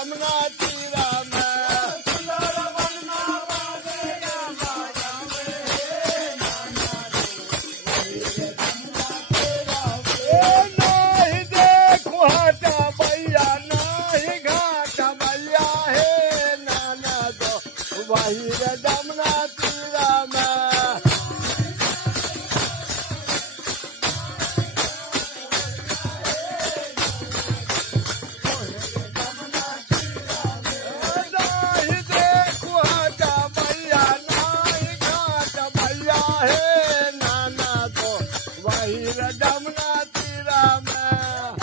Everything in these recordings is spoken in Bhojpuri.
जमुना तीरा में नहीं देखो हाटा भैया नहीं घाटा भैया हे नाना दो वही रे जमुना तीरा में जमुना तीरा में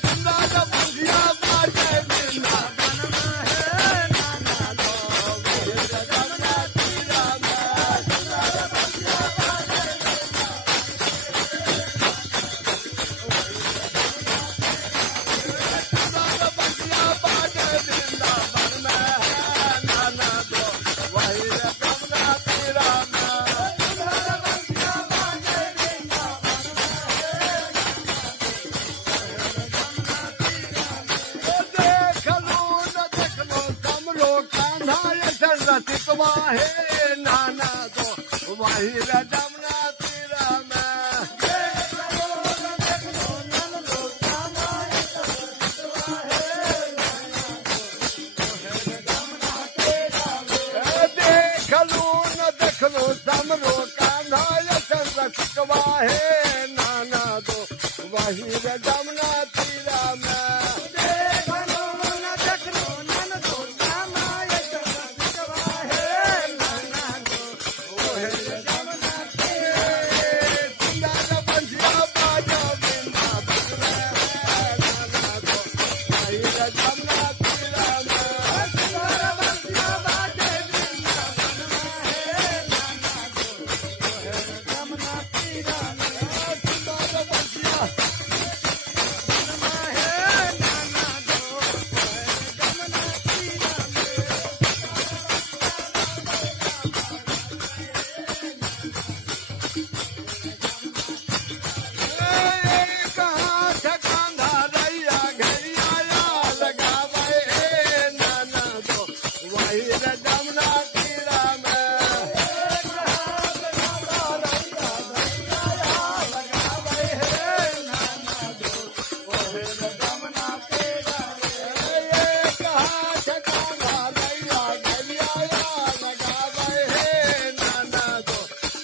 सुंदर बुझिया बाजे वृंदावन में है नाना दो वही जमुना तीरा में सुंदर बुझिया बाजे वृंदावन में है नाना दो वही जमुना तीरा में देखलो कमलो कान्हा रसिकवा हे नाना दो वही जमुना तीरा में देखलो समरो कान्हा रसिकवा हे नाना दो वही जमुना तीरा में जमुना तीरा में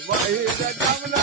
वही जमुना